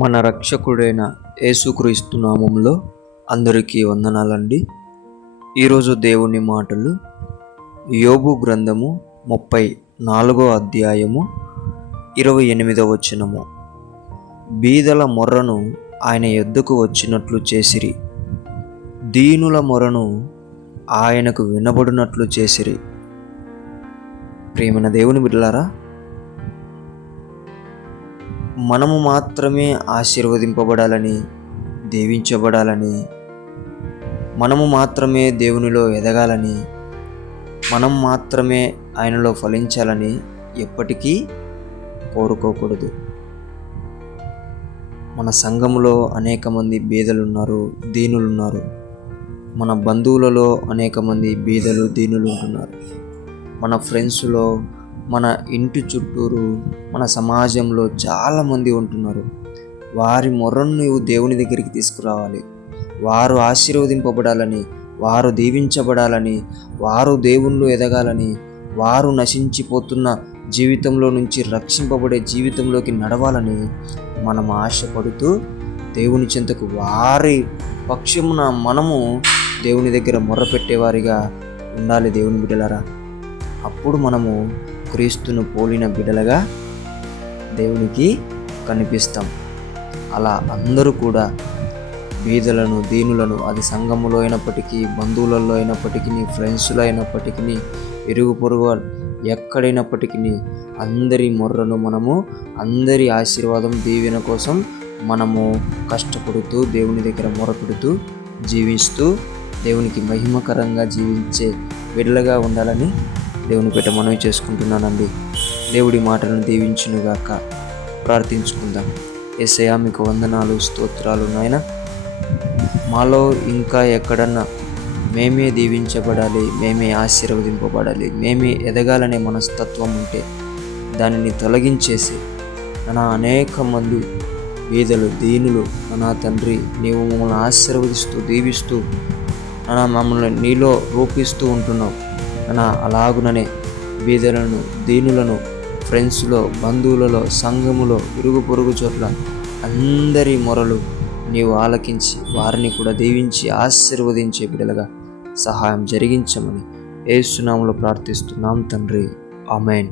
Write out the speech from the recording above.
మన రక్షకుడైన యేసుక్రీస్తు నామంలో అందరికీ వందనాలండి. ఈరోజు దేవుని మాటలు యోబు గ్రంథము 34వ అధ్యాయము 28వ వచనము. బీదల మొర్రను ఆయన యొద్దకు వచ్చినట్లు చేసిరి, దీనుల మొరను ఆయనకు వినబడినట్లు చేసిరి. ప్రియమైన దేవుని బిడ్డలారా, మనము మాత్రమే ఆశీర్వదింపబడాలని, దీవించబడాలని, మనము మాత్రమే దేవునిలో ఎదగాలని, మనం మాత్రమే ఆయనలో ఫలించాలని ఎప్పటికీ కోరుకోకూడదు. మన సంఘములో అనేక మంది బీదలున్నారు, దీనులున్నారు. మన బంధువులలో అనేక మంది బీదలు, దీనులు ఉంటున్నారు. మన ఫ్రెండ్స్లో, మన ఇంటి చుట్టూరు, మన సమాజంలో చాలామంది ఉంటున్నారు. వారి మొర్రను నీవు దేవుని దగ్గరికి తీసుకురావాలి. వారు ఆశీర్వదింపబడాలని, వారు దీవించబడాలని, వారు దేవుళ్ళు ఎదగాలని, వారు నశించిపోతున్న జీవితంలో నుంచి రక్షింపబడే జీవితంలోకి నడవాలని మనం ఆశపడుతూ దేవుని చెంతకు వారి పక్షమున మనము దేవుని దగ్గర మొర్ర పెట్టేవారిగా ఉండాలి. దేవుని బిడ్డలారా, అప్పుడు మనము క్రీస్తును పోలిన బిడ్డలుగా దేవునికి కనిపిస్తాం. అలా అందరూ కూడా బీదలను, దీనులను, అది సంఘములో అయినప్పటికీ, బంధువులలో అయినప్పటికీ, ఫ్రెండ్స్లో అయినప్పటికీ, ఇరుగు పొరుగు ఎక్కడైనప్పటికీ అందరి మొర్రను మనము, అందరి ఆశీర్వాదం, దీవెన కోసం మనము కష్టపడుతూ దేవుని దగ్గర మొరపెడుతూ జీవిస్తూ దేవునికి మహిమకరంగా జీవించే బిడ్డలుగా ఉండాలని దేవుని పేట మనవి చేసుకుంటున్నానండి. దేవుడి మాటలను దీవించునుగాక. ప్రార్థించుకుందాం. యేసయ్యా, మీకు వందనాలు, స్తోత్రాలు నాయన. మాలో ఇంకా ఎక్కడన్నా మేమే దీవించబడాలి, మేమే ఆశీర్వదింపబడాలి, మేమే ఎదగాలనే మనస్తత్వం ఉంటే దానిని తొలగించేసి అనేక మంది బీదలు, దీనులు నా తండ్రి, నీవు మమ్మల్ని ఆశీర్వదిస్తూ దీవిస్తూ మమ్మల్ని నీలో రూపిస్తూ ఉంటున్నావు. అలాగుననే బీదలను, దీనులను ఫ్రెండ్స్లో, బంధువులలో, సంఘములో, ఇరుగు పొరుగు చోట్ల అందరి మొరలు నీవు ఆలకించి వారిని కూడా దీవించి ఆశీర్వదించే బిడ్డలుగా సహాయం జరిగించమని యేసు నామములో ప్రార్థిస్తున్నాం తండ్రి. ఆమేన్.